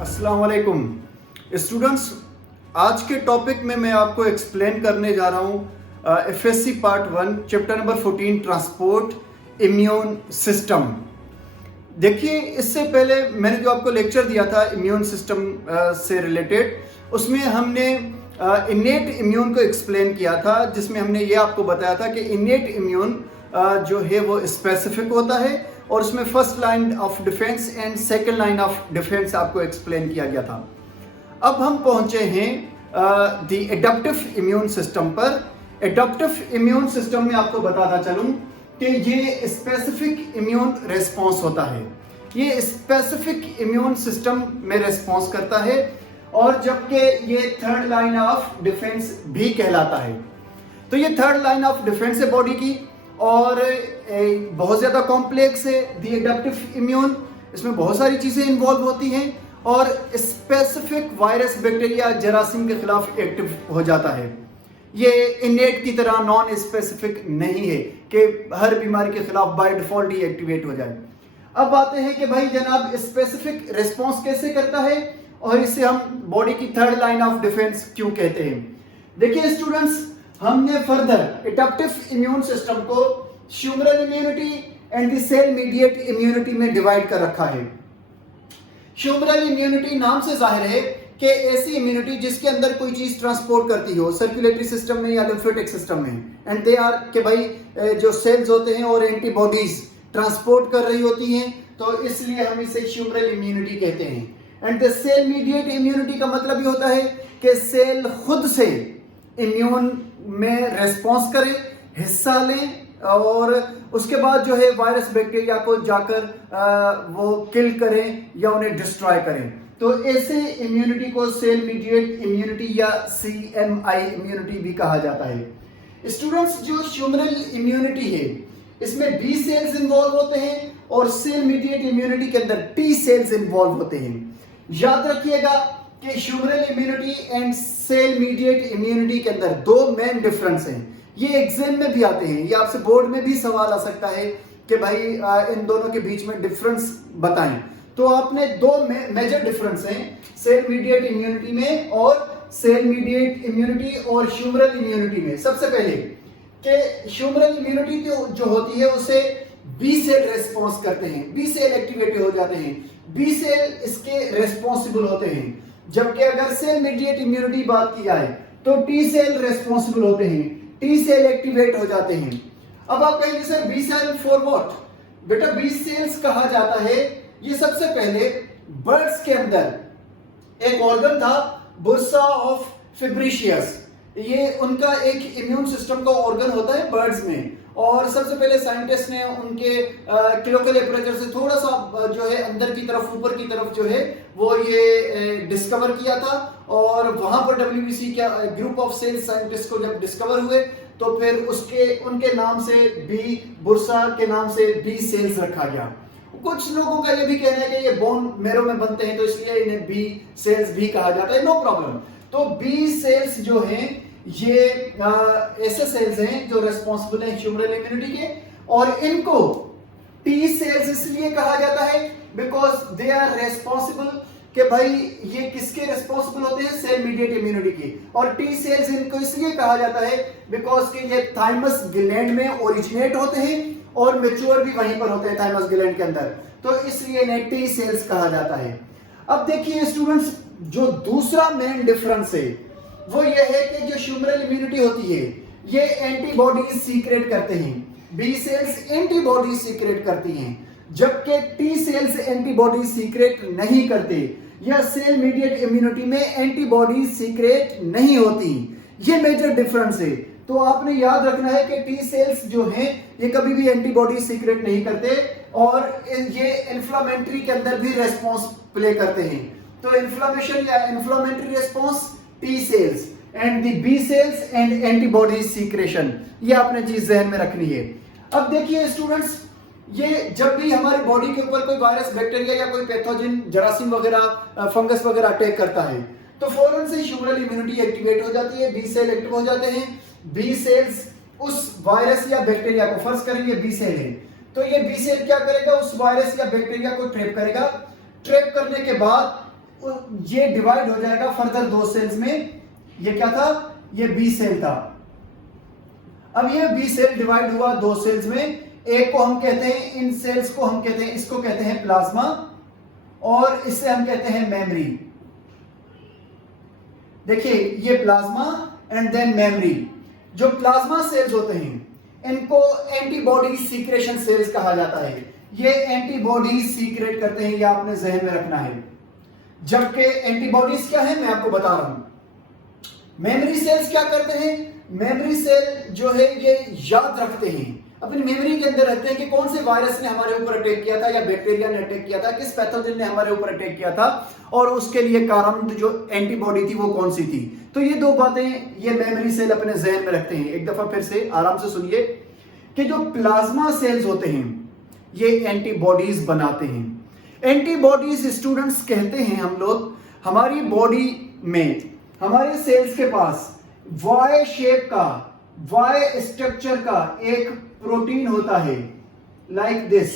अस्सलाम वालेकुम स्टूडेंट्स। आज के टॉपिक में मैं आपको एक्सप्लेन करने जा रहा हूँ FSc part 1 chapter number 14 transport immune system. देखिए, इससे पहले मैंने जो आपको लेक्चर दिया था इम्यून सिस्टम से रिलेटेड, उसमें हमने इनेट इम्यून को एक्सप्लेन किया था, जिसमें हमने ये आपको बताया था कि इनेट इम्यून जो है वो स्पेसिफिक होता है और उसमें first line of defence and second line of defence आपको एक्सप्लेन किया गया था। अब हम पहुंचे हैं द एडप्टिव इम्यून सिस्टम पर। एडप्टिव इम्यून सिस्टम में आपको बताता चलूं कि ये स्पेसिफिक इम्यून रेस्पॉन्स होता है। ये स्पेसिफिक इम्यून सिस्टम में रेस्पॉन्स करता है और जबकि ये थर्ड लाइन ऑफ डिफेंस भी कहलाता है। तो ये थर्ड लाइन ऑफ डिफेंस है बॉडी की और बहुत ज़्यादा कॉम्प्लेक्स है दी एडप्टिव इम्यून। इसमें बहुत सारी चीज़ें इन्वॉल्व होती हैं और स्पेसिफिक वायरस, बैक्टीरिया, जरासीम के खिलाफ एक्टिव हो जाता है। ये इनेट की तरह नॉन स्पेसिफिक नहीं है कि हर बीमारी के खिलाफ बाय डिफॉल्ट ही एक्टिवेट हो जाए। अब आते हैं कि भाई जनाब स्पेसिफिक रिस्पॉन्स कैसे करता है और इसे हम बॉडी की थर्ड लाइन ऑफ डिफेंस क्यों कहते हैं। देखिए स्टूडेंट्स, हमने फर्दर एडप्टिव इम्यून सिस्टम को humoral immunity and the cell mediated immunity में डिवाइड कर रखा है। ह्यूमरल इम्यूनिटी नाम से जाहिर है कि ऐसी इम्यूनिटी जिसके अंदर कोई चीज ट्रांसपोर्ट करती हो सर्कुलेटरी सिस्टम में या लिम्फेटिक सिस्टम में, एंड दे आर के भाई जो सेल्स होते हैं और एंटीबॉडीज ट्रांसपोर्ट कर रही होती हैं, तो इसलिए हम इसे ह्यूमरल इम्यूनिटी कहते हैं। And the cell mediated immunity का मतलब ये होता है कि सेल खुद से इम्यून में रेस्पॉन्स करें, हिस्सा लें और उसके बाद जो है वायरस, बैक्टीरिया को जाकर वो किल करें या उन्हें डिस्ट्रॉय करें। तो ऐसे इम्यूनिटी को सेल मीडिएट इम्यूनिटी या CMI इम्यूनिटी भी कहा जाता है। स्टूडेंट्स, जो ह्यूमरल इम्यूनिटी है इसमें B सेल्स इन्वॉल्व होते हैं और सेल मीडिएट इम्यूनिटी के अंदर T सेल्स इन्वॉल्व होते हैं। याद रखिएगा कि humoral immunity and cell mediated immunity के अंदर दो मेन डिफरेंस हैं। ये एग्जाम में भी आते हैं, ये आपसे बोर्ड में भी सवाल आ सकता है कि भाई इन दोनों के बीच में डिफरेंस बताएं। तो आपने दो मेजर डिफरेंस हैं सेल मीडिएट इम्यूनिटी में और सेल मीडिएट इम्यूनिटी और ह्यूमरल इम्यूनिटी में। सबसे पहले कि ह्यूमरल इम्यूनिटी जो होती है उसे B सेल रेस्पॉन्स करते हैं, B सेल एक्टिवेट हो जाते हैं, B सेल इसके रेस्पॉन्सिबल होते हैं। जबकि अगर सेल मीडिएट इम्यूनिटी बात की जाए तो T सेल रेस्पॉन्सिबल होते हैं, T सेल एक्टिवेट हो जाते हैं। अब आप कहेंगे sir B cell for what? बेटा B सेल्स कहा जाता है, ये सबसे पहले बर्ड्स के अंदर एक ऑर्गन था बुर्सा ऑफ फेब्रिशियस। ये उनका एक इम्यून सिस्टम का ऑर्गन होता है बर्ड्स में, और सबसे पहले साइंटिस्ट ने उनके क्लोकल एपरेचर से थोड़ा सा जो है अंदर की तरफ, ऊपर की तरफ जो है वो ये डिस्कवर किया था। और वहां पर WBC का ग्रुप ऑफ सेल्स साइंटिस्ट को जब डिस्कवर हुए तो फिर उनके नाम से बी बुर्सा के नाम से B सेल्स रखा गया। कुछ लोगों का ये भी कहना है कि ये बोन मैरो में बनते हैं तो इसलिए इन्हें B सेल्स भी कहा जाता है। No problem. तो B सेल्स जो हैं ये ऐसे सेल्स हैं जो रेस्पॉन्सिबल हैं ह्यूमरल इम्यूनिटी के, और इनको T सेल्स इसलिए कहा जाता है बिकॉज दे आर रेस्पॉन्सिबल कि भाई ये किसके रेस्पॉन्सिबल होते हैं, सेल मीडिएट इम्यूनिटी की। और T सेल्स इनको इसलिए कहा जाता है बिकॉज कि ये थाइमस ग्लैंड में ओरिजिनेट होते हैं और मैच्योर भी वहीं पर होते हैं थाइमस ग्लैंड के अंदर, तो इसलिए इन्हें T सेल्स कहा जाता है। अब देखिए स्टूडेंट्स, जो दूसरा मेन डिफरेंस है वो ये है कि जो ह्यूमरल इम्यूनिटी होती है ये एंटीबॉडीज सीक्रेट करते हैं, B सेल्स एंटीबॉडीज सीक्रेट करती हैं, जबकि T सेल्स एंटीबॉडीज सीक्रेट नहीं करते, या सेल मीडिएट इम्यूनिटी में एंटीबॉडीज सीक्रेट नहीं होती। ये मेजर डिफरेंस है। तो आपने याद रखना है कि T सेल्स जो हैं ये कभी भी एंटीबॉडी सीक्रेट नहीं करते और ये इन्फ्लामेटरी के अंदर भी रेस्पॉन्स प्ले करते हैं। तो इन्फ्लामेशन या inflammatory response T cells and the B cells and antibody secretion, ये आपने चीज जहन में रखनी है। अब देखिए स्टूडेंट्स, ये जब भी हमारी बॉडी के ऊपर कोई वायरस, बैक्टीरिया या कोई पैथोजन, जरासीम वगैरह, फंगस वगैरह अटैक करता है तो फौरन से ह्यूमरल इम्यूनिटी एक्टिवेट हो जाती है, B सेल एक्टिव हो जाते हैं। B सेल्स उस वायरस या बैक्टीरिया को, फर्ज करेंगे B सेल है तो ये बी सेल क्या करेगा, उस वायरस या बैक्टीरिया को ट्रैप करेगा। ट्रैप करने के बाद ये डिवाइड हो जाएगा फर्दर 2 सेल्स में। ये क्या था, ये बी सेल था। अब ये बी सेल डिवाइड हुआ 2 सेल्स में। एक को हम कहते हैं, इन सेल्स को हम कहते हैं, इसको कहते हैं प्लाज्मा, और इसे हम कहते हैं मेमोरी। देखिए ये प्लाज्मा एंड देन मेमोरी। जो प्लाज्मा सेल्स होते हैं इनको एंटीबॉडी सीक्रेशन सेल्स कहा जाता है। ये एंटीबॉडी सीक्रेट करते हैं, ये आपने जहन में रखना है। जबकि एंटीबॉडीज क्या है मैं आपको बता रहा हूं। मेमोरी सेल्स क्या करते हैं, मेमोरी सेल जो है ये याद रखते हैं, अपनी मेमोरी के अंदर रखते हैं कि कौन से वायरस ने हमारे ऊपर अटैक किया था या बैक्टीरिया ने अटैक किया था, किस पैथोजन ने हमारे ऊपर अटैक किया था, और उसके लिए कारण जो एंटीबॉडी थी वो कौन सी थी। तो ये 2 बातें ये मेमोरी सेल अपने जहन में रखते हैं। एक दफा फिर से आराम से सुनिए कि जो प्लाज्मा सेल्स होते हैं ये एंटीबॉडीज बनाते हैं। एंटीबॉडीज स्टूडेंट्स कहते हैं हम लोग, हमारी बॉडी में हमारे सेल्स के पास वाई शेप का, वाई स्ट्रक्चर का एक प्रोटीन होता है, लाइक दिस।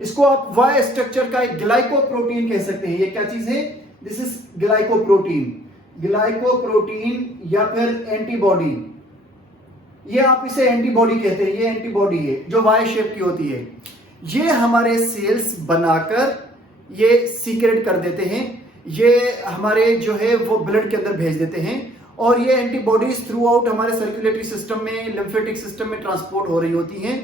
इसको आप वाई स्ट्रक्चर का एक ग्लाइकोप्रोटीन कह सकते हैं। ये क्या चीज है, दिस इज ग्लाइकोप्रोटीन। ग्लाइकोप्रोटीन या फिर एंटीबॉडी, ये आप इसे एंटीबॉडी कहते हैं। ये एंटीबॉडी है जो वाई शेप की होती है। ये हमारे सेल्स बनाकर ये सीक्रेट कर देते हैं, ये हमारे जो है वो ब्लड के अंदर भेज देते हैं, और ये एंटीबॉडीज थ्रू आउट हमारे सर्कुलेटरी सिस्टम में, लिम्फेटिक सिस्टम में ट्रांसपोर्ट हो रही होती हैं।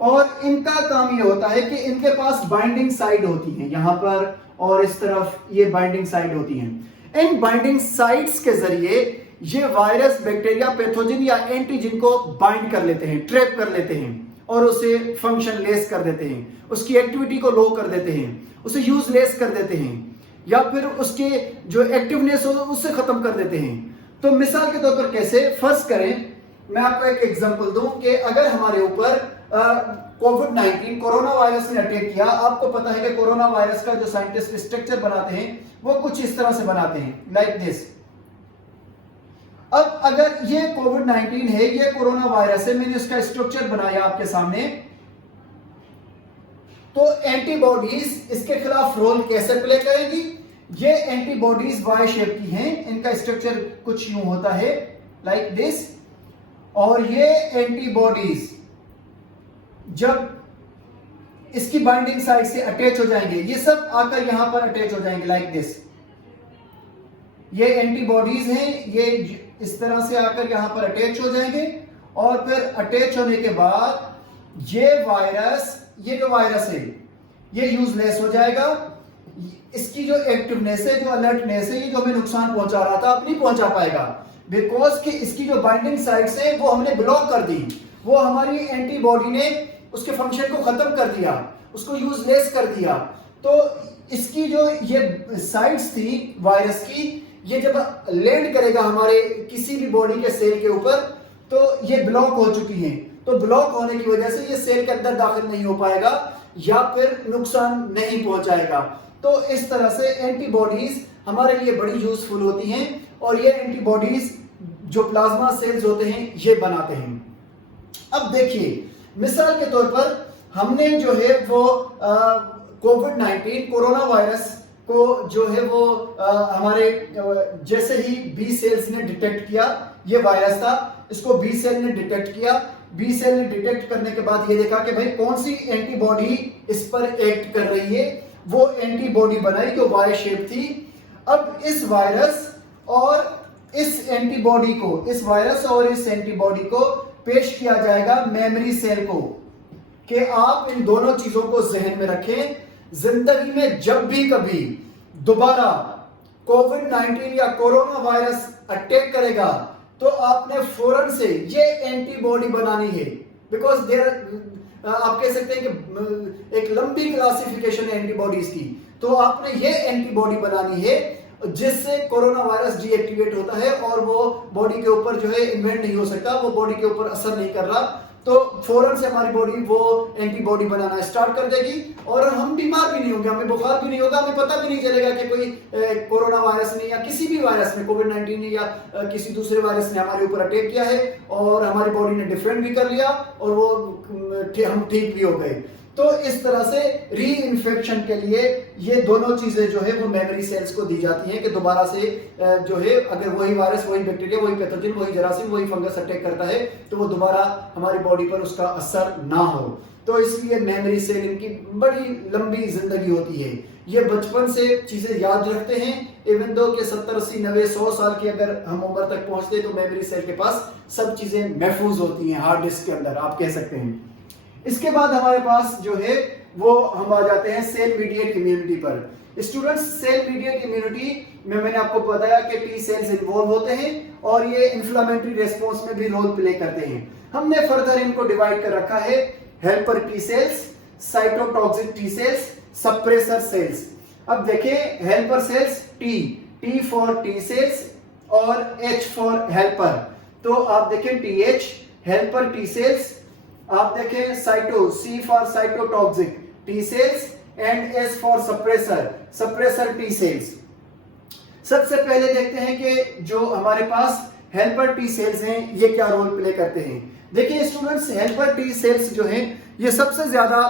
और इनका काम ये होता है कि इनके पास बाइंडिंग साइड होती है यहां पर, और इस तरफ ये बाइंडिंग साइड होती हैं। इन बाइंडिंग साइड्स के जरिए ये वायरस, बैक्टीरिया, पैथोजन या एंटीजन को बाइंड कर लेते हैं, ट्रैप कर लेते हैं, और उसे फंक्शन लेस कर देते हैं, उसकी एक्टिविटी को लो कर देते हैं, उसे यूजलेस कर देते हैं, या फिर उसके जो एक्टिवनेस हो उससे खत्म कर देते हैं। तो मिसाल के तौर पर कैसे, फर्ज करें मैं आपको एक एग्जांपल दूं कि अगर हमारे ऊपर कोविड-19 कोरोना वायरस ने अटैक किया। आपको पता है कि कोरोना वायरस का जो साइंटिस्ट स्ट्रक्चर बनाते हैं वो कुछ इस तरह से बनाते हैं, लाइक दिस। अब अगर ये कोविड-19 है, ये कोरोना वायरस है, मैंने इसका स्ट्रक्चर बनाया आपके सामने, तो एंटीबॉडीज इसके खिलाफ रोल कैसे प्ले करेंगी। ये एंटीबॉडीज वाई शेप की हैं, इनका स्ट्रक्चर कुछ यूं होता है, लाइक दिस। और ये एंटीबॉडीज जब इसकी बाइंडिंग साइड से अटैच हो जाएंगे, ये सब आकर यहां पर अटैच हो जाएंगे, लाइक दिस। ये एंटीबॉडीज हैं, ये इस तरह से आकर यहां पर अटैच हो जाएंगे, और फिर अटैच होने के बाद ये वायरस, ये जो वायरस है ये यूजलेस हो जाएगा। इसकी जो एक्टिवनेस है, जो अलर्टनेस है, ये जो हमें नुकसान पहुंचा रहा था अब नहीं पहुंचा पाएगा, बिकॉज कि इसकी जो बाइंडिंग साइट्स है वो हमने ब्लॉक कर दी। वो हमारी एंटीबॉडी ने उसके फंक्शन को खत्म कर दिया, उसको यूजलेस कर दिया। तो इसकी जो ये साइट्स थी वायरस की, ये जब लैंड करेगा हमारे किसी भी बॉडी के सेल के ऊपर, तो ये ब्लॉक हो चुकी हैं। तो ब्लॉक होने की वजह से ये सेल के अंदर दाखिल नहीं हो पाएगा या फिर नुकसान नहीं पहुंचाएगा। तो इस तरह से एंटीबॉडीज हमारे लिए बड़ी यूजफुल होती हैं, और ये एंटीबॉडीज जो प्लाज्मा सेल्स होते हैं ये बनाते हैं। अब देखिए मिसाल के तौर पर हमने जो है वो कोविड-19 कोरोना वायरस को जो है वो हमारे जैसे ही बी सेल्स ने डिटेक्ट किया, ये वायरस था, इसको बी सेल ने डिटेक्ट किया। बी सेल ने डिटेक्ट करने के बाद ये देखा कि भाई कौन सी एंटीबॉडी इस पर एक्ट कर रही है, वो एंटीबॉडी बनाई जो वाई शेप थी। अब इस वायरस और इस एंटीबॉडी को, इस वायरस और इस एंटीबॉडी को पेश किया जाएगा मेमोरी सेल को, कि आप इन दोनों चीजों को जहन में रखें। जिंदगी में जब भी कभी दोबारा कोविड-19 या कोरोना वायरस अटैक करेगा तो आपने फौरन से ये एंटीबॉडी बनानी है, बिकॉज देयर आप कह सकते हैं कि एक लंबी क्लासिफिकेशन है एंटीबॉडीज की। तो आपने ये एंटीबॉडी बनानी है जिससे कोरोना वायरस डीएक्टिवेट होता है और वो बॉडी के ऊपर जो है इन्वेंट नहीं हो सकता, वो बॉडी के ऊपर असर नहीं कर रहा। तो फौरन से हमारी बॉडी वो एंटीबॉडी बनाना स्टार्ट कर देगी और हम बीमार भी नहीं होंगे, हमें बुखार भी नहीं होगा, हमें पता भी नहीं चलेगा कि कोई कोरोना वायरस ने या किसी भी वायरस ने, कोविड-19 या किसी दूसरे वायरस ने हमारे ऊपर अटैक किया है और हमारी बॉडी ने डिफेंड भी कर लिया और वो हम ठीक भी हो गए। तो इस तरह से री इन्फेक्शन के लिए ये दोनों चीजें जो है वो मेमोरी सेल्स को दी जाती हैं कि दोबारा से जो है अगर वही वायरस, वही बैक्टीरिया, वही पैथोजन, वही जरासीम, वही फंगस अटैक करता है तो वो दोबारा हमारी बॉडी पर उसका असर ना हो। तो इसलिए मेमोरी सेल इनकी बड़ी लंबी जिंदगी होती है। ये बचपन से चीजें याद रखते हैं, इवन दो कि 70, 80, 90, 100 साल की अगर हम उम्र तक पहुंचते तो मेमोरी सेल के पास सब चीजें महफूज होती हैं हार्ड डिस्क के अंदर, आप कह सकते हैं। इसके बाद हमारे पास जो है वो हम आ जाते हैं सेल मीडिएट इम्यूनिटी पर। स्टूडेंट्स, सेल मीडिएट इम्यूनिटी में मैंने आपको बताया कि टी सेल्स इन्वॉल्व होते हैं और ये इन्फ्लेमेटरी रेस्पॉन्स में भी रोल प्ले करते हैं। हमने फर्दर इनको डिवाइड कर रखा है helper T cells, cytotoxic T cells, suppressor cells. अब देखिए helper cells T for T cells और एच फॉर हेल्पर। तो आप देखें टीएच हेल्पर टी सेल्स, आप देखें cyto C for cytotoxic T cells and S for suppressor T cells. सबसे पहले देखते हैं कि जो हमारे पास हेल्पर टी सेल्स हैं ये क्या रोल प्ले करते हैं। देखिए स्टूडेंट्स, हेल्पर टी सेल्स जो हैं ये सबसे ज्यादा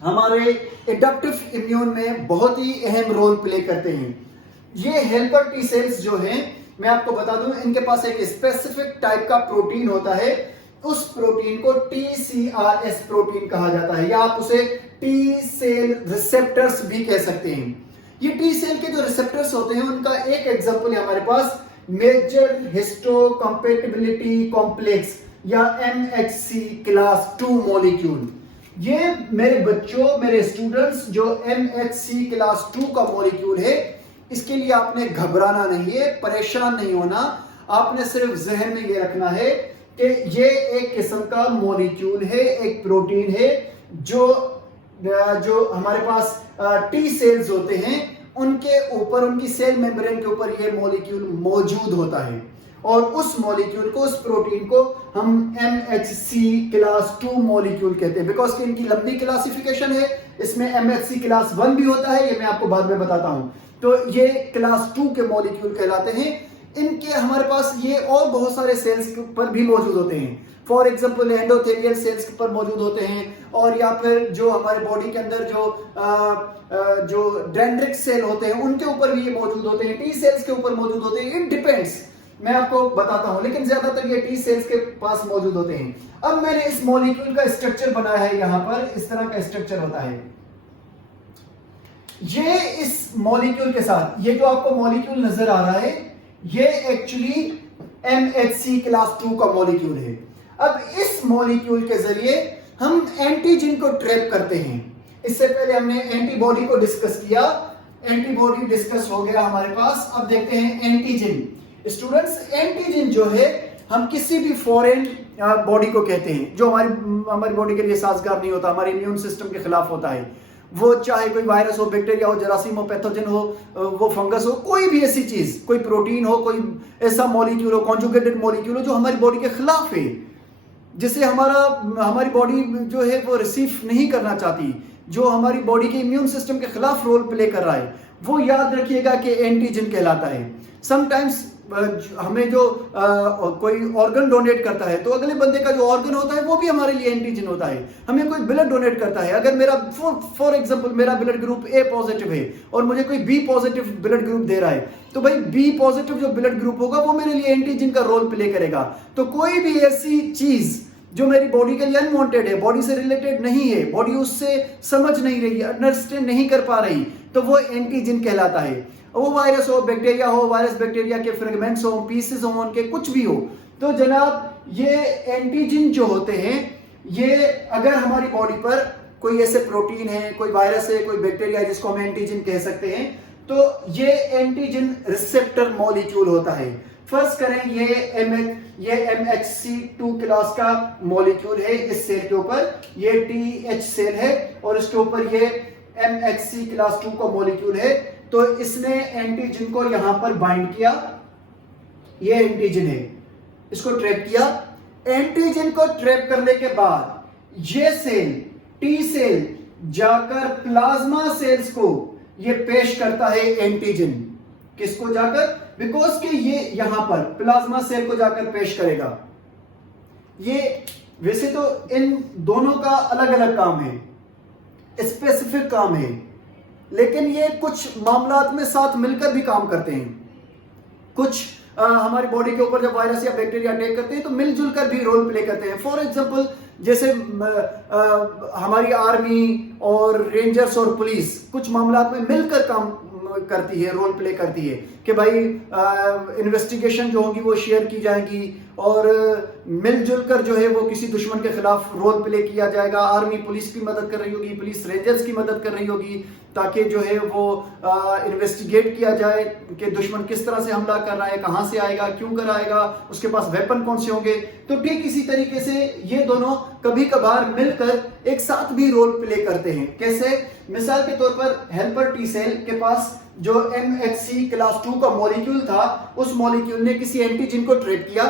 हमारे एडप्टिव इम्यून में बहुत ही अहम रोल प्ले करते हैं। ये हेल्पर टी सेल्स जो हैं, मैं आपको बता दूं, इनके पास एक स्पेसिफिक टाइप का प्रोटीन होता है, उस प्रोटीन को TCRS प्रोटीन कहा जाता है या आप उसे टी सेल रिसेप्टर्स भी कह सकते हैं। ये टी सेल के जो रिसेप्टर्स होते हैं उनका एक एग्जांपल है हमारे पास मेजर हिस्टोकम्पैटिबिलिटी कॉम्प्लेक्स या MHC क्लास 2 मॉलिक्यूल। ये मेरे बच्चों, मेरे स्टूडेंट्स, जो MHC क्लास 2 का मॉलिक्यूल है इसके लिए आपने घबराना नहीं है, परेशान नहीं होना। आपने सिर्फ जहन में ये रखना है कि ये एक किस्म का मॉलिक्यूल है, एक प्रोटीन है जो हमारे पास टी सेल्स होते हैं उनके ऊपर, उनकी सेल मेम्ब्रेन के ऊपर ये मॉलिक्यूल मौजूद होता है और उस मॉलिक्यूल को, उस प्रोटीन को हम MHC क्लास 2 मॉलिक्यूल कहते हैं बिकॉज इनकी लंबी क्लासिफिकेशन है। इसमें MHC क्लास 1 भी होता है, ये मैं आपको बाद में बताता हूं। तो ये क्लास 2 के मॉलिक्यूल कहलाते हैं। इनके हमारे पास ये और बहुत सारे सेल्स पर भी मौजूद होते हैं। फॉर एग्जांपल एंडोथेलियल सेल्स पर मौजूद होते हैं और या फिर जो हमारे बॉडी के अंदर जो डेंड्रिटिक सेल होते हैं उनके ऊपर भी ये मौजूद होते हैं, टी सेल्स के ऊपर मौजूद होते हैं। इट डिपेंड्स, मैं आपको बताता हूं, लेकिन ज्यादातर ये टी सेल्स के पास मौजूद होते हैं। अब मैंने इस मॉलिक्यूल का स्ट्रक्चर बनाया है, यहां पर इस तरह का स्ट्रक्चर होता है। ये इस मॉलिक्यूल के साथ, ये जो आपको मॉलिक्यूल नजर आ रहा है ये एक्चुअली MHC क्लास 2 का मॉलिक्यूल है। अब इस मॉलिक्यूल के जरिए हम एंटीजन को ट्रैप करते हैं। इससे पहले हमने एंटीबॉडी को डिस्कस किया, एंटीबॉडी डिस्कस हो गया हमारे पास। अब देखते हैं एंटीजन। स्टूडेंट्स, एंटीजन जो है हम किसी भी फॉरेन बॉडी को कहते हैं जो हमारी बॉडी के लिए साजगार नहीं होता, हमारे इम्यून सिस्टम के खिलाफ होता है। वो चाहे कोई वायरस हो, बैक्टीरिया हो, जरासीम हो, पैथोजन हो, वो फंगस हो, कोई भी ऐसी चीज, कोई प्रोटीन हो, कोई ऐसा मॉलिक्यूल हो, कॉन्जुगेटेड मॉलिक्यूल हो जो हमारी बॉडी के खिलाफ है, जिसे हमारी बॉडी जो है वो रिसीव नहीं करना चाहती, जो हमारी बॉडी के इम्यून सिस्टम के खिलाफ रोल प्ले कर रहा है, वो याद रखिएगा कि एंटीजन कहलाता है। समटाइम्स हमें जो कोई ऑर्गन डोनेट करता है तो अगले बंदे का जो ऑर्गन होता है वो भी हमारे लिए एंटीजन होता है। हमें कोई ब्लड डोनेट करता है, अगर मेरा फॉर एग्जांपल मेरा ब्लड ग्रुप A पॉजिटिव है और मुझे कोई B पॉजिटिव ब्लड ग्रुप दे रहा है तो भाई B पॉजिटिव जो ब्लड ग्रुप होगा वो मेरे लिए एंटीजन का रोल प्ले करेगा। तो कोई भी ऐसी चीज जो मेरी बॉडी के लिए अनवांटेड है, बॉडी से रिलेटेड नहीं है, बॉडी उससे समझ नहीं रही है, अंडरस्टैंड नहीं कर पा रही, तो वो एंटीजन कहलाता है। वो वायरस हो, बैक्टीरिया हो, वायरस बैक्टीरिया के फ्रेगमेंट्स हो, पीसेस हो उनके, कुछ भी हो। तो जनाब ये एंटीजन जो होते हैं, ये अगर हमारी बॉडी पर कोई ऐसे प्रोटीन है, कोई वायरस है, कोई बैक्टीरिया है जिसको हम एंटीजन कह सकते हैं, तो ये एंटीजन रिसेप्टर मॉलिक्यूल होता है। फर्स्ट करें ये MHC2 क्लास का मॉलिक्यूल है, इस सेल के ऊपर ये TH सेल है और इसके ऊपर ये MHC क्लास 2 का मॉलिक्यूल है। तो इसने एंटीजन को यहां पर बाइंड किया, ये एंटीजन है, इसको ट्रैप किया, एंटीजन को ट्रैप करने के बाद ये सेल टी सेल जाकर प्लाज्मा सेल्स को ये पेश करता है एंटीजन। किसको जाकर? बिकॉज कि ये यहां पर प्लाज्मा सेल को जाकर पेश करेगा। ये वैसे तो इन दोनों का अलग अलग काम है, स्पेसिफिक काम है, लेकिन ये कुछ मामलात में साथ मिलकर भी काम करते हैं। कुछ हमारी बॉडी के ऊपर जब वायरस या बैक्टीरिया अटैक करते हैं तो मिलजुल कर भी रोल प्ले करते हैं। फॉर एग्जांपल जैसे हमारी आर्मी और रेंजर्स और पुलिस कुछ मामलात में मिलकर काम करती है, रोल प्ले करती है कि भाई इन्वेस्टिगेशन जो होगी वो शेयर की जाएगी और मिलजुल कर जो है वो किसी दुश्मन के खिलाफ रोल प्ले किया जाएगा। आर्मी पुलिस की मदद कर रही होगी, पुलिस रेंजर्स की मदद कर रही होगी ताकि जो है वो इन्वेस्टिगेट किया जाए कि दुश्मन किस तरह से हमला कर रहा है, कहां से आएगा, क्यों कर आएगा, उसके पास वेपन कौन से होंगे। तो ठीक इसी तरीके से ये दोनों कभी कभार मिलकर एक साथ भी रोल प्ले करते हैं। कैसे? मिसाल के तौर पर हेल्पर टी सेल के पास जो MHC क्लास 2 का मॉलिक्यूल था, उस मॉलिक्यूल ने किसी एंटीजन को ट्रैप किया।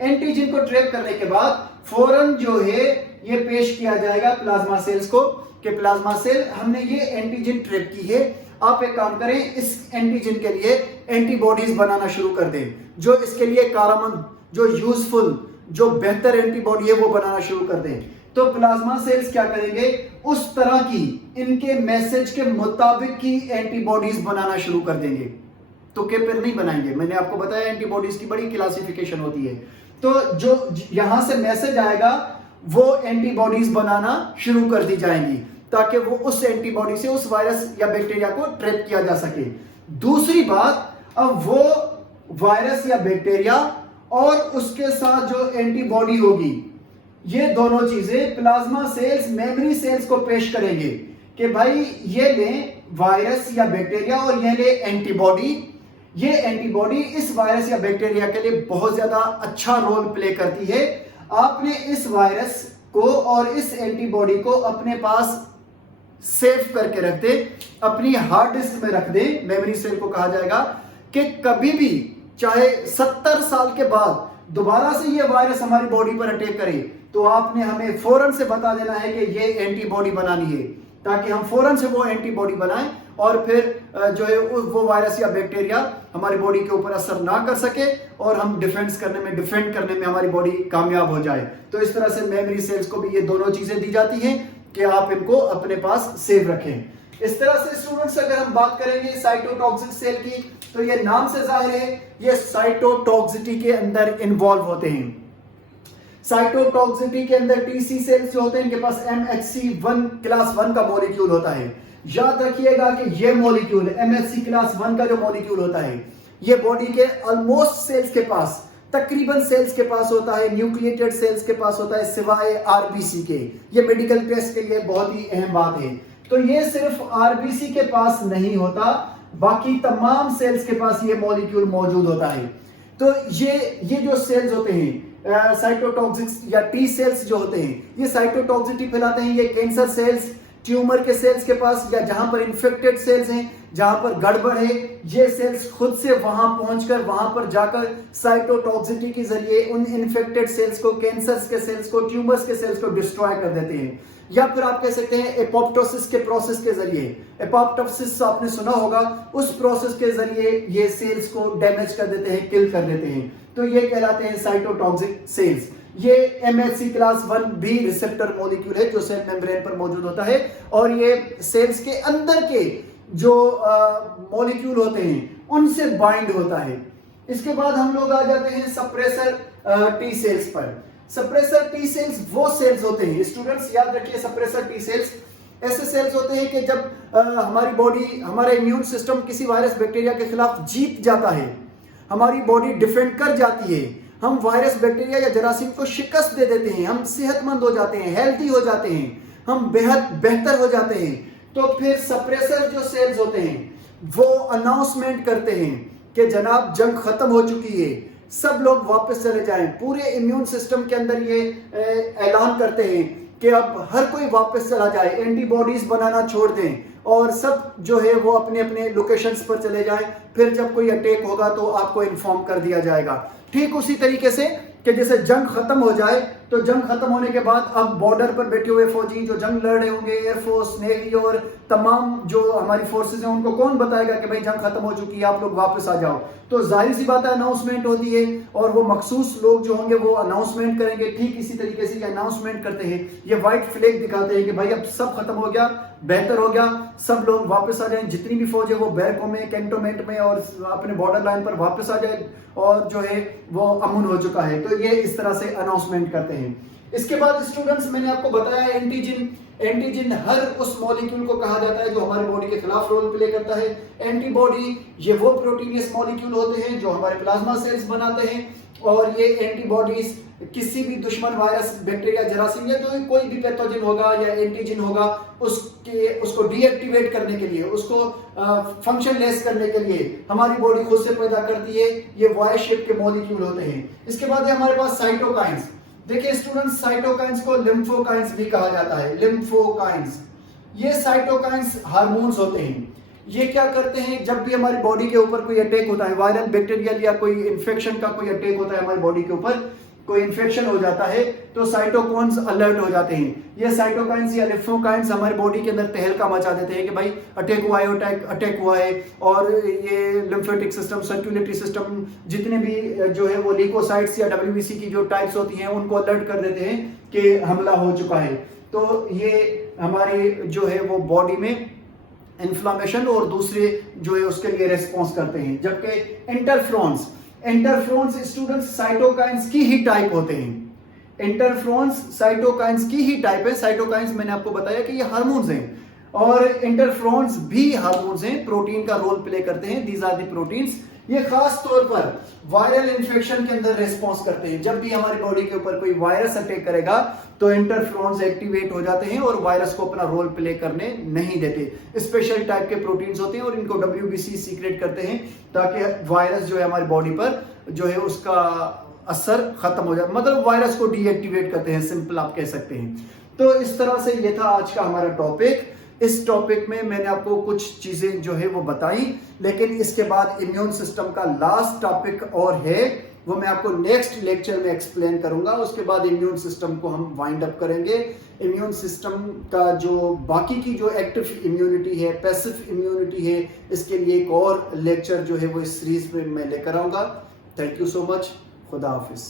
एंटीजन को ट्रैप करने के बाद फौरन जो है ये पेश किया जाएगा प्लाज्मा सेल्स को कि प्लाज्मा सेल हमने ये एंटीजन ट्रैप की है, आप एक काम करें, इस एंटीजन के लिए एंटीबॉडीज बनाना शुरू कर दें, जो इसके लिए कारगर, जो यूजफुल, जो बेहतर एंटीबॉडी है वो बनाना शुरू कर दें। तो प्लाज्मा सेल्स क्या करेंगे? उस तरह की इनके मैसेज के मुताबिक की एंटीबॉडीज बनाना शुरू कर देंगे। तो क्या फिर नहीं बनाएंगे? मैंने आपको बताया एंटीबॉडीज की बड़ी क्लासिफिकेशन होती है। तो जो यहां से मैसेज आएगा वो एंटीबॉडीज बनाना शुरू कर दी जाएंगी ताकि वो उस एंटीबॉडी से उस वायरस या बैक्टीरिया को ट्रैप किया जा सके। दूसरी बात, अब वो वायरस या बैक्टीरिया और उसके साथ जो एंटीबॉडी होगी, ये दोनों चीजें प्लाज्मा सेल्स मेमोरी सेल्स को पेश करेंगे कि भाई ये ले वायरस या बैक्टीरिया और ये ले एंटीबॉडी। ये एंटीबॉडी इस वायरस या बैक्टीरिया के लिए बहुत ज्यादा अच्छा रोल प्ले करती है। आपने इस वायरस को और इस एंटीबॉडी को अपने पास सेव करके रख दे, अपनी हार्ड डिस्क में रख दे, मेमोरी सेल को कहा जाएगा, कि कभी भी चाहे 70 साल के बाद दोबारा से ये वायरस हमारी बॉडी पर अटैक करे तो आपने हमें फौरन से बता देना है कि ये एंटीबॉडी बनानी है, ताकि हम फौरन से वो एंटीबॉडी बनाएं और फिर जो है वो वायरस या बैक्टीरिया हमारी बॉडी के ऊपर असर ना कर सके और हम डिफेंड करने में हमारी बॉडी कामयाब हो जाए। तो इस तरह से मेमोरी सेल्स को भी ये दोनों चीजें दी जाती हैं कि आप इनको अपने पास सेव रखें। इस तरह से स्टूडेंट्स अगर हम बात करेंगे साइटोटॉक्सिक सेल की, तो ये नाम से जाहिर है ये साइटोटॉक्सिटी के अंदर इन्वॉल्व होते हैं। साइटोटॉक्सिटी के अंदर टीसी सेल्स जो होते हैं, इनके पास MHC1 क्लास 1 का मॉलिक्यूल होता है। याद रखिएगा कि ये मॉलिक्यूल MHC क्लास 1 का जो मॉलिक्यूल होता है, ये बॉडी के ऑलमोस्ट सेल्स के पास, तकरीबन सेल्स के पास होता है, न्यूक्लिएटेड सेल्स के पास होता है, सिवाय आरबीसी के। ये मेडिकल टेस्ट के लिए बहुत ही अहम बात है। तो ये सिर्फ आरबीसी के पास नहीं होता, बाकी तमाम सेल्स के पास ये मॉलिक्यूल मौजूद होता है। तो ये जो सेल्स होते हैं साइटोटॉक्सिक्स या टी सेल्स जो होते हैं, ये साइटोटॉक्सिटी फैलाते हैं। ये कैंसर सेल्स, ट्यूमर के सेल्स के पास, या जहां पर इन्फेक्टेड सेल्स हैं, जहां पर गड़बड़ है, ये सेल्स खुद से वहां पहुंचकर, वहां पर जाकर साइटोटॉक्सिटी के जरिए उन इन्फेक्टेड सेल्स को, कैंसर्स के सेल्स को, ट्यूमर्स के सेल्स को डिस्ट्रॉय कर देते हैं। या फिर आप कह सकते हैं एपोप्टोसिस के प्रोसेस के जरिए, एपोप्टोसिस आपने सुना होगा, उस प्रोसेस के जरिए ये सेल्स को डैमेज कर देते हैं, किल कर देते हैं। तो ये कहलाते हैं साइटोटॉक्सिक सेल्स। ये MHC क्लास 1 भी रिसेप्टर मॉलिक्यूल है जो सेल मेम्ब्रेन पर मौजूद होता है, और ये सेल्स के अंदर के जो मॉलिक्यूल होते हैं उनसे बाइंड होता है। इसके बाद हम लोग आ जाते हैं सप्रेसर टी सेल्स पर। सप्रेसर टी सेल्स वो सेल्स होते हैं, स्टूडेंट्स याद रखिए, सप्रेसर टी सेल्स ऐसे सेल्स होते हैं कि जब हमारी बॉडी, हमारा इम्यून सिस्टम किसी वायरस बैक्टीरिया के खिलाफ जीत जाता है, हमारी बॉडी डिफेंड कर जाती है, हम वायरस बैक्टीरिया या जरासीम को शिकस्त दे देते हैं, हम सेहतमंद हो जाते हैं, हेल्थी हो जाते हैं, हम बेहद बेहतर हो जाते हैं, तो फिर सप्रेसर जो सेल्स होते हैं वो अनाउंसमेंट करते हैं कि जनाब जंग खत्म हो चुकी है, सब लोग वापस चले जाएं। पूरे इम्यून सिस्टम के अंदर ये ऐलान करते हैं कि अब हर कोई वापस चला जाए, एंटीबॉडीज बनाना छोड़ दें और सब जो है वो अपने अपने लोकेशंस पर चले जाएं। फिर जब कोई अटैक होगा तो आपको इन्फॉर्म कर दिया जाएगा। ठीक उसी तरीके से कि जैसे जंग खत्म हो जाए तो जंग खत्म होने के बाद अब बॉर्डर पर बैठे हुए फौजी जो जंग लड़ रहे होंगे, एयरफोर्स, नेवी और तमाम जो हमारी फोर्सेज हैं, उनको कौन बताएगा कि भाई जंग खत्म हो चुकी है, आप लोग वापस आ जाओ। तो जाहिर सी बात है अनाउंसमेंट होती है और वो मखसूस लोग जो होंगे वो अनाउंसमेंट करेंगे। ठीक इसी तरीके से अनाउंसमेंट करते हैं, ये व्हाइट फ्लैग दिखाते हैं कि भाई अब सब खत्म हो गया, बेहतर हो गया, सब लोग वापस आ जाएं, जितनी भी फौज है वो बैरकों में, कैंटोनमेंट में और अपने बॉर्डर लाइन पर वापस आ जाए और जो है वो अमन हो चुका है। तो ये इस तरह से अनाउंसमेंट करते हैं। इसके बाद स्टूडेंट्स मैंने आपको बताया एंटीजन हर उस मॉलिक्यूल को कहा जाता है जो हमारे बॉडी के खिलाफ रोल प्ले करता है। एंटीबॉडी ये वो प्रोटीनियस मॉलिक्यूल होते हैं जो हमारे प्लाज्मा सेल्स बनाते हैं और ये एंटीबॉडीज किसी भी दुश्मन वायरस, बैक्टीरिया, जरासीम या तो कोई भी पैथोजन होगा या एंटीजन होगा उसको डीएक्टिवेट करने के लिए, उसको फंक्शनलेस करने के लिए हमारी बॉडी खुद से पैदा करती है। ये वाई शेप के मॉलिक्यूल होते हैं। इसके बाद है हमारे पास साइटोकाइंस। देखिए स्टूडेंट्स, साइटोकाइंस को लिम्फोकाइंस भी कहा जाता है। लिम्फोकाइंस, ये साइटोकाइंस हार्मोन्स होते हैं। ये क्या करते हैं, जब भी हमारी बॉडी के ऊपर कोई अटैक होता है, वायरल, बैक्टीरियल या कोई इन्फेक्शन का कोई अटैक होता है, हमारी बॉडी के ऊपर कोई इन्फेक्शन हो जाता है तो साइटोकाइंस अलर्ट हो जाते हैं। ये साइटोकाइंस या लिम्फोकाइंस हमारी बॉडी के अंदर तहलका मचा देते हैं कि भाई अटैक हुआ है, अटैक हुआ है। और ये लिम्फेटिक सिस्टम, सर्कुलेटरी सिस्टम, जितने भी जो है वो ल्यूकोसाइट्स या डब्ल्यूबीसी की जो टाइप्स होती हैं उनको अलर्ट कर देते हैं कि हमला हो चुका है। तो ये हमारी जो है वो बॉडी में इन्फ्लामेशन और दूसरे जो है उसके लिए रेस्पॉन्स करते हैं। जबकि इंटरफ्रोन्स स्टूडेंट्स साइटोकाइंस की ही टाइप होते हैं। इंटरफ्रोन्स साइटोकाइंस की ही टाइप है। साइटोकाइंस मैंने आपको बताया कि ये हार्मोन्स हैं और इंटरफ्रोन्स भी हार्मोन्स हैं, प्रोटीन का रोल प्ले करते हैं। These are the proteins. ये खास तौर पर वायरल इंफेक्शन के अंदर रेस्पॉन्स करते हैं। जब भी हमारी बॉडी के ऊपर कोई वायरस अटैक करेगा तो इंटरफ्रोन्स एक्टिवेट हो जाते हैं और वायरस को अपना रोल प्ले करने नहीं देते। स्पेशल टाइप के प्रोटीन्स होते हैं और इनको डब्ल्यूबीसी सीक्रेट करते हैं ताकि वायरस जो है हमारी बॉडी पर जो है उसका असर खत्म हो जाए, मतलब वायरस को डीएक्टिवेट करते हैं, सिंपल आप कह सकते हैं। तो इस तरह से ये था आज का हमारा टॉपिक। इस टॉपिक में मैंने आपको कुछ चीजें जो है वो बताई, लेकिन इसके बाद इम्यून सिस्टम का लास्ट टॉपिक और है, वो मैं आपको नेक्स्ट लेक्चर में एक्सप्लेन करूंगा। उसके बाद इम्यून सिस्टम को हम वाइंड अप करेंगे। इम्यून सिस्टम का जो बाकी की जो एक्टिव इम्यूनिटी है, पैसिव इम्यूनिटी है, इसके लिए एक और लेक्चर जो है वो इस सीरीज में मैं लेकर आऊंगा। Thank you so much. खुदा हाफिज।